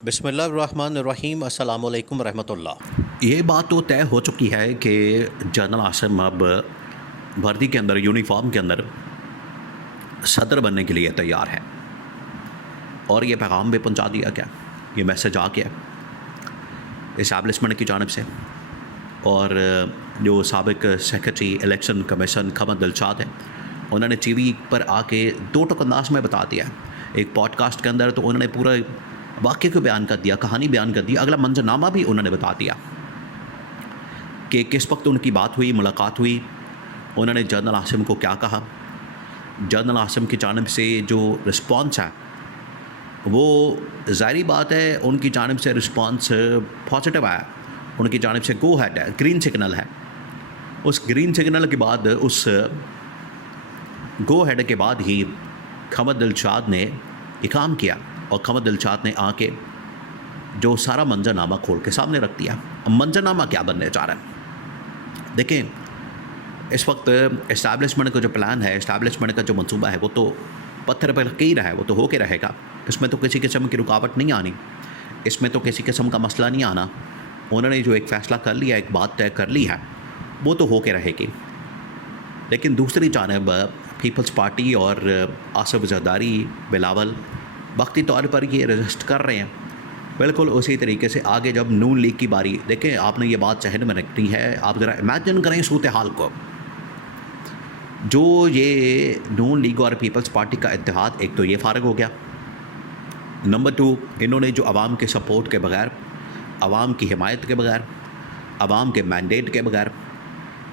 بسم اللہ الرحمن الرحیم، السلام علیکم ورحمۃ اللہ۔ یہ بات تو طے ہو چکی ہے کہ جنرل عاصم اب وردی کے اندر، یونیفارم کے اندر صدر بننے کے لیے تیار ہے، اور یہ پیغام بھی پہنچا دیا گیا، یہ میسج آ گیا اسٹیبلشمنٹ کی جانب سے۔ اور جو سابق سیکرٹری الیکشن کمیشن کھمد دلشاد ہیں، انہوں نے ٹی وی پر آ کے دو ٹوک انداز میں بتا دیا، ایک پوڈ کاسٹ کے اندر تو انہوں نے پورا واقعے کو بیان کر دیا، کہانی بیان کر دی، اگلا منظرنامہ بھی انہوں نے بتا دیا کہ کس وقت ان کی بات ہوئی، ملاقات ہوئی، انہوں نے جنرل عاصم کو کیا کہا۔ جنرل عاصم کی جانب سے جو رسپانس ہے وہ ظاہری بات ہے، ان کی جانب سے رسپانس پازیٹیو آیا، ان کی جانب سے گو ہیڈ ہے، گرین سگنل ہے۔ اس گرین سگنل کے بعد، اس گو ہیڈ کے بعد ہی کھمد دلشاد نے یہ کام کیا، اور کھمد دلشاد نے آ کے جو سارا منظرنامہ کھول کے سامنے رکھ دیا۔ منظرنامہ کیا بننے جا رہا ہے؟ دیکھیں، اس وقت اسٹیبلشمنٹ کا جو پلان ہے، اسٹیبلشمنٹ کا جو منصوبہ ہے، وہ تو پتھر پر لکیر ہے، وہ تو ہو کے رہے گا۔ اس میں تو کسی قسم کی رکاوٹ نہیں آنی، اس میں تو کسی قسم کا مسئلہ نہیں آنا۔ انہوں نے جو ایک فیصلہ کر لیا، ایک بات طے کر لی ہے، وہ تو ہو کے رہے گی۔ لیکن دوسری جانب پیپلز پارٹی اور آصف زرداری، بلاول وقتی طور پر یہ رجسٹ کر رہے ہیں۔ بالکل اسی طریقے سے آگے جب نون لیگ کی باری، دیکھیں آپ نے یہ بات ذہن میں رکھنی ہے، آپ ذرا امیجن کریں صورتحال کو۔ جو یہ نون لیگ اور پیپلز پارٹی کا اتحاد، ایک تو یہ فارغ ہو گیا، نمبر 2 انہوں نے جو عوام کے سپورٹ کے بغیر، عوام کی حمایت کے بغیر، عوام کے مینڈیٹ کے بغیر،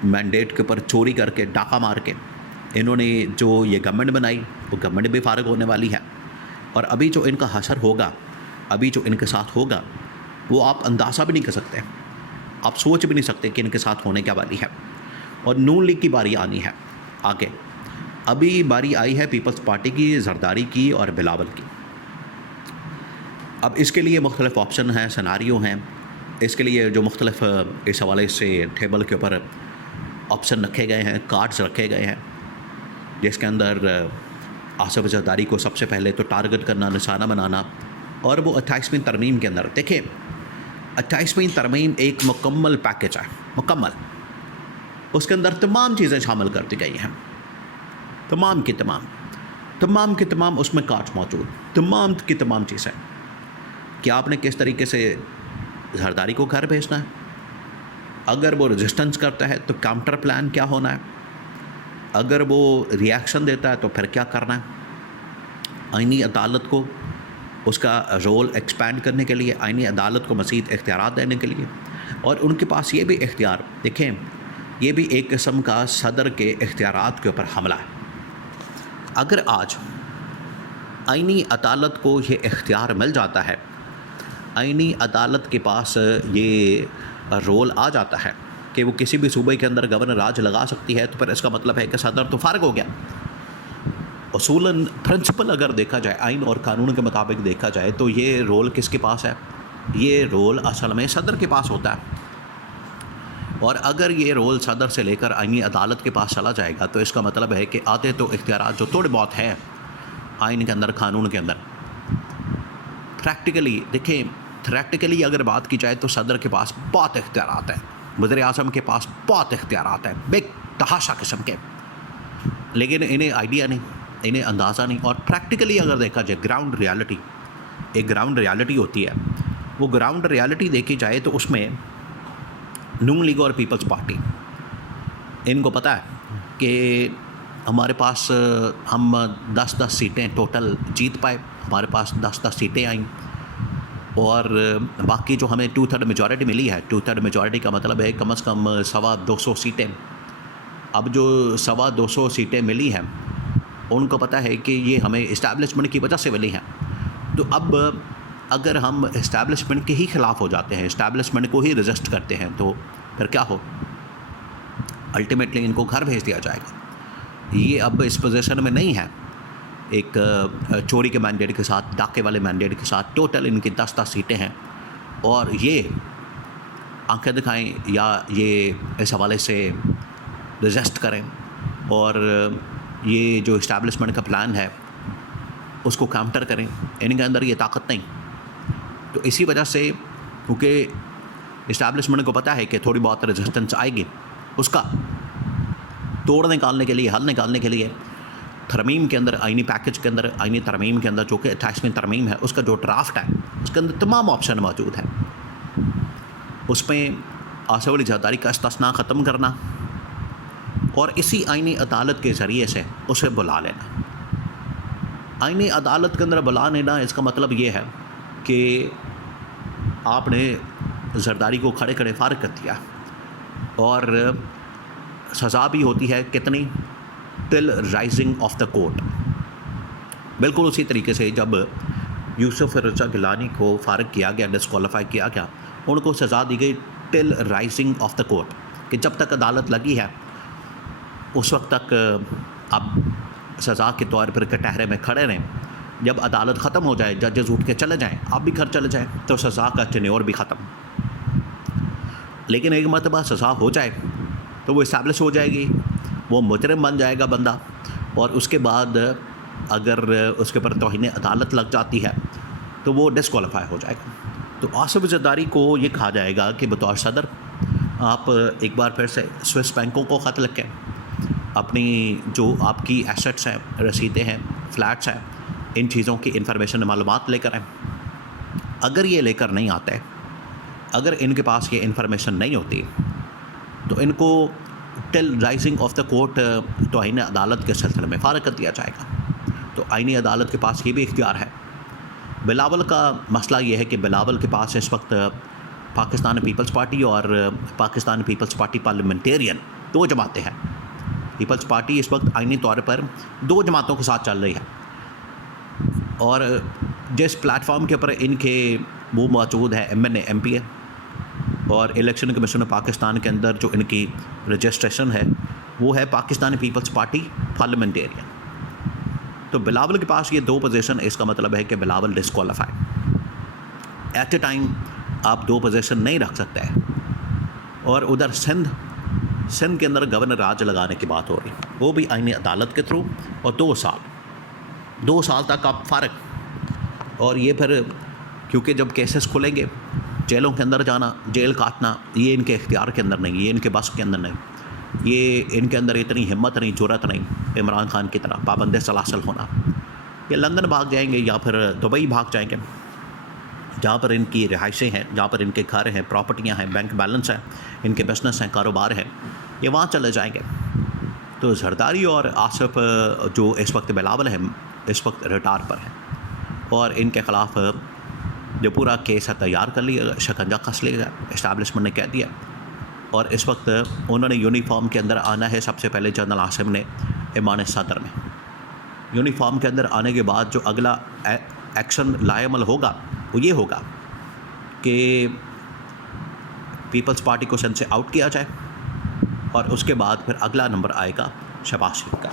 مینڈیٹ کے اوپر چوری کر کے، ڈاکہ مار کے انہوں نے جو یہ گورنمنٹ بنائی، وہ گورنمنٹ بھی فارغ ہونے والی ہے۔ اور ابھی جو ان کا حشر ہوگا، ابھی جو ان کے ساتھ ہوگا، وہ آپ اندازہ بھی نہیں کر سکتے، آپ سوچ بھی نہیں سکتے کہ ان کے ساتھ ہونے کیا والی ہے۔ اور نون لیگ کی باری آنی ہے آگے۔ ابھی باری آئی ہے پیپلز پارٹی کی، زرداری کی اور بلاول کی۔ اب اس کے لیے مختلف آپشن ہیں، سیناریو ہیں، اس کے لیے جو مختلف اس حوالے سے ٹیبل کے اوپر آپشن رکھے گئے ہیں، کارڈز رکھے گئے ہیں، جس کے اندر آصف زرداری کو سب سے پہلے تو ٹارگٹ کرنا، نشانہ بنانا، اور وہ 28ویں ترمیم کے اندر، دیکھیں 28ویں ترمیم ایک مکمل پیکج ہے، مکمل، اس کے اندر تمام چیزیں شامل کر دی گئی ہیں، تمام کی تمام اس میں کارڈ موجود، تمام کی تمام چیزیں کہ آپ نے کس طریقے سے زرداری کو گھر بھیجنا ہے، اگر وہ رجسٹنس کرتا ہے تو کاؤنٹر پلان کیا ہونا ہے، اگر وہ ریاکشن دیتا ہے تو پھر کیا کرنا ہے، آئینی عدالت کو اس کا رول ایکسپینڈ کرنے کے لیے، آئینی عدالت کو مزید اختیارات دینے کے لیے، اور ان کے پاس یہ بھی اختیار، دیکھیں یہ بھی ایک قسم کا صدر کے اختیارات کے اوپر حملہ ہے۔ اگر آج آئینی عدالت کو یہ اختیار مل جاتا ہے، آئینی عدالت کے پاس یہ رول آ جاتا ہے کہ وہ کسی بھی صوبے کے اندر گورنر راج لگا سکتی ہے، تو پھر اس کا مطلب ہے کہ صدر تو فارغ ہو گیا۔ اصولاً پرنسپل اگر دیکھا جائے، آئین اور قانون کے مطابق دیکھا جائے، تو یہ رول کس کے پاس ہے؟ یہ رول اصل میں صدر کے پاس ہوتا ہے، اور اگر یہ رول صدر سے لے کر آئینی عدالت کے پاس چلا جائے گا، تو اس کا مطلب ہے کہ آتے تو اختیارات جو تھوڑے بہت ہیں آئین کے اندر، قانون کے اندر، پریکٹیکلی دیکھیں، تھریٹیکلی اگر بات کی جائے تو صدر کے پاس بہت اختیارات ہیں، وزیر اعظم کے پاس بہت اختیارات ہیں، بے تحاشا قسم کے، لیکن انہیں آئیڈیا نہیں، انہیں اندازہ نہیں۔ اور پریکٹیکلی اگر دیکھا جائے، گراؤنڈ ریالٹی، ایک گراؤنڈ ریالٹی ہوتی ہے، وہ گراؤنڈ ریالٹی دیکھی جائے تو اس میں نون لیگ اور پیپلز پارٹی، ان کو پتہ ہے کہ ہمارے پاس ہم 10 سیٹیں ٹوٹل جیت پائے، ہمارے پاس 10 سیٹیں آئیں، اور باقی جو ہمیں 2/3 میجورٹی ملی ہے، 2/3 میجورٹی کا مطلب ہے کم از کم 250 سیٹیں۔ اب جو 250 سیٹیں ملی ہیں، ان کو پتہ ہے کہ یہ ہمیں اسٹیبلشمنٹ کی وجہ سے ملی ہیں، تو اب اگر ہم اسٹیبلشمنٹ کے ہی خلاف ہو جاتے ہیں، اسٹیبلشمنٹ کو ہی رجسٹ کرتے ہیں، تو پھر کیا ہو؟ الٹیمیٹلی ان کو گھر بھیج دیا جائے گا۔ یہ اب اس پوزیشن میں نہیں ہے، ایک چوری کے مینڈیٹ کے ساتھ، ڈاکے والے مینڈیٹ کے ساتھ، ٹوٹل ان کی 10 سیٹیں ہیں، اور یہ آنکھیں دکھائیں یا یہ اس حوالے سے رجسٹ کریں، اور یہ جو اسٹیبلشمنٹ کا پلان ہے اس کو کاؤنٹر کریں، ان کے اندر یہ طاقت نہیں۔ تو اسی وجہ سے کیونکہ اسٹیبلشمنٹ کو پتہ ہے کہ تھوڑی بہت ریزسٹنس آئے گی، اس کا توڑ نکالنے کے لیے، حل نکالنے کے لیے ترمیم کے اندر، آئینی پیکج کے اندر، آئینی ترمیم کے اندر جو کہ 28ویں ترمیم ہے، اس کا جو ڈرافٹ ہے اس کے اندر تمام آپشن موجود ہیں. اس میں آصف علی زرداری کا استثناء ختم کرنا اور اسی آئینی عدالت کے ذریعے سے اسے بلا لینا. آئینی عدالت کے اندر بلا لینا اس کا مطلب یہ ہے کہ آپ نے زرداری کو کھڑے کھڑے فارغ کر دیا، اور سزا بھی ہوتی ہے کتنی؟ ٹل رائزنگ آف دا کورٹ. بالکل اسی طریقے سے جب یوسف رضا گیلانی کو فارغ کیا گیا، ڈسکوالیفائی کیا گیا، ان کو سزا دی گئی ٹل رائزنگ آف دا کورٹ، کہ جب تک عدالت لگی ہے اس وقت تک آپ سزا کے طور پر کٹہرے میں کھڑے رہیں. جب عدالت ختم ہو جائے، ججز اٹھ کے چلے جائیں، آپ بھی گھر چلے جائیں، تو سزا کا ٹینیور بھی ختم. لیکن ایک مرتبہ سزا ہو جائے تو وہ اسٹیبلش ہو جائے گی، وہ مجرم بن جائے گا بندہ، اور اس کے بعد اگر اس کے پر توہین عدالت لگ جاتی ہے تو وہ ڈسکوالیفائی ہو جائے گا. تو آصف زرداری کو یہ کہا جائے گا کہ بطور صدر آپ ایک بار پھر سے سوئس بینکوں کو خط لکھیں، اپنی جو آپ کی ایسٹس ہیں، رسیدیں ہیں، فلیٹس ہیں، ان چیزوں کی انفارمیشن، معلومات لے کر آئیں. اگر یہ لے کر نہیں آتے، اگر ان کے پاس یہ انفارمیشن نہیں ہوتی، تو ان کو ٹل رائزنگ آف دا کورٹ توہین عدالت کے سلسلے میں فارغ کر دیا جائے گا. تو آئینی عدالت کے پاس یہ بھی اختیار ہے. بلاول کا مسئلہ یہ ہے کہ بلاول کے پاس اس وقت پاکستان پیپلز پارٹی اور پاکستان پیپلز پارٹی پارلیمنٹیرین دو جماعتیں ہیں. پیپلز پارٹی اس وقت آئینی طور پر دو جماعتوں کے ساتھ چل رہی ہے، اور جس پلیٹ فارم کے اوپر ان کے وہ موجود ہے MNA MPA، اور الیکشن کمیشن آف پاکستان کے اندر جو ان کی رجسٹریشن ہے وہ ہے پاکستان پیپلز پارٹی پارلیمنٹیرین. تو بلاول کے پاس یہ دو پوزیشن، اس کا مطلب ہے کہ Bilawal disqualify. At a time آپ دو پوزیشن نہیں رکھ سکتے. اور ادھر سندھ کے اندر گورنر راج لگانے کی بات ہو رہی، وہ بھی آئینی عدالت کے تھرو، اور 2 سال تک آپ فارغ. اور یہ پھر کیونکہ جب کیسز کھلیں گے، جیلوں کے اندر جانا، جیل کاٹنا، یہ ان کے اختیار کے اندر نہیں، یہ ان کے بس کے اندر نہیں، یہ ان کے اندر اتنی ہمت نہیں، جرأت نہیں عمران خان کی طرح پابند سلاسل ہونا. یہ لندن بھاگ جائیں گے یا پھر دبئی بھاگ جائیں گے، جہاں پر ان کی رہائشیں ہیں، جہاں پر ان کے گھر ہیں، پراپرٹیاں ہیں، بینک بیلنس ہیں، ان کے بزنس ہیں، کاروبار ہیں، یہ وہاں چلے جائیں گے. تو زرداری اور آصف جو اس وقت بلاول ہیں، اس وقت ریٹار پر ہیں، اور ان کے خلاف جو پورا کیس ہے تیار کر لیا، شکنجہ کس لیا گیا، اسٹیبلشمنٹ نے کہہ دیا. اور اس وقت انہوں نے یونیفارم کے اندر آنا ہے. سب سے پہلے جنرل عاصم نے ایمان صدر میں یونیفارم کے اندر آنے کے بعد جو اگلا ایکشن لاعمل ہوگا وہ یہ ہوگا کہ پیپلز پارٹی کو سن سے آؤٹ کیا جائے، اور اس کے بعد پھر اگلا نمبر آئے گا شہباز شریف کا.